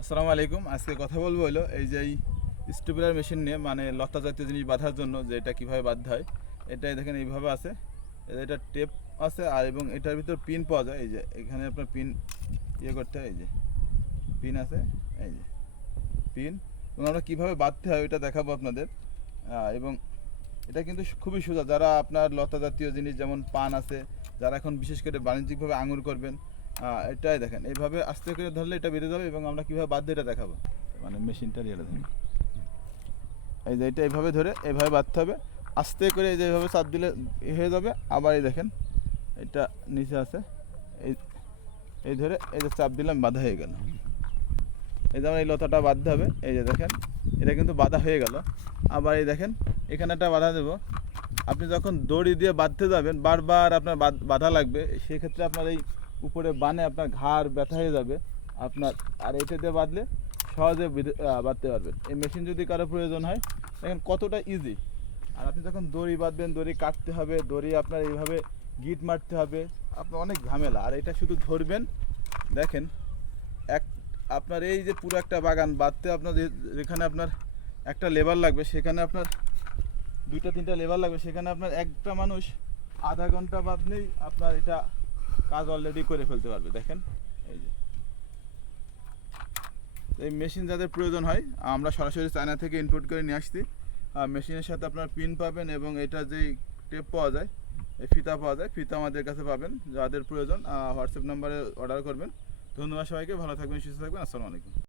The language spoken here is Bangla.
আসসালামু আলাইকুম। আজকে কথা বলব হলো এই যে এই স্টেবিলার মেশিন নিয়ে মানে লতা জাতীয় জিনিস বাঁধার জন্য যে এটা কীভাবে বাঁধতে হয়, এটাই দেখেন এইভাবে আছে। এটা টেপ আছে আর এবং এটার ভিতর পিন পাওয়া যায়। এই যে এখানে আপনার পিন ইয়ে করতে হয়, এই যে পিন আছে, এই যে পিন এবং আমরা কীভাবে বাঁধতে হয় ওইটা দেখাবো আপনাদের। এবং এটা কিন্তু খুবই সোজা। যারা আপনার লতা জাতীয় জিনিস যেমন পান আছে, যারা এখন বিশেষ করে বাণিজ্যিকভাবে আঙুর করবেন এটাই দেখেন। এইভাবে আস্তে করে ধরলে এটা বেরিয়ে যাবে এবং আমরা কীভাবে বাধ্য এটা দেখাবো। মানে মেশিনটা দিয়ে দেখেন এই যে এটা এইভাবে ধরে এইভাবে বাঁধতে হবে। আস্তে করে এই যে এইভাবে চাপ দিলে হয়ে যাবে। আবার এই দেখেন, এটা নিচে আছে। এই এই ধরে এই যে চাপ দিলাম, বাঁধা হয়ে গেল। এই যেমন এই লতাটা বাঁধতে হবে। এই যে দেখেন, এটা কিন্তু বাঁধা হয়ে গেল। আবার এই দেখেন, এখানে একটা বাধা দেবো। আপনি যখন দড়ি দিয়ে বাঁধতে যাবেন, বারবার আপনার বাধ- বাধা লাগবে। সেক্ষেত্রে আপনার এই উপরে বানে আপনার ঘাড় ব্যথা হয়ে যাবে, আপনার আর এটা দিয়ে বাঁধলে সহজে বাঁধতে পারবেন। এই মেশিন যদি কারও প্রয়োজন হয়, দেখেন কতটা ইজি আর আপনি যখন দড়ি বাঁধবেন, দড়ি কাটতে হবে, দড়ি আপনার এইভাবে গিট মারতে হবে, আপনার অনেক ঝামেলা। আর এটা শুধু ধরবেন, দেখেন, এক, আপনার এই যে পুরো একটা বাগান, বাঁধতে আপনার যেখানে আপনার একটা লেবার লাগবে, সেখানে আপনার দুইটা, তিনটা লেবার লাগবে, সেখানে আপনার একটা মানুষ আধা ঘণ্টা বাঁধলেই আপনার এটা কাজ অলরেডি করে ফেলতে পারবে, দেখেন। এই যে। এই মেশিন যাদের প্রয়োজন হয়, আমরা সরাসরি চায়না থেকে ইনপুট করে নিয়ে আসছি। মেশিনের সাথে আপনার পিন পাবেন এবং এটা যেই টেপ পাওয়া যায়, এই ফিতা পাওয়া যায়, ফিতা আমাদের কাছে পাবেন, যাদের প্রয়োজন হোয়াটসঅ্যাপ নাম্বারে অর্ডার করবেন। ধন্যবাদ সবাইকে, ভালো থাকবেন, সুস্থ থাকবেন, আসসালামু আলাইকুম।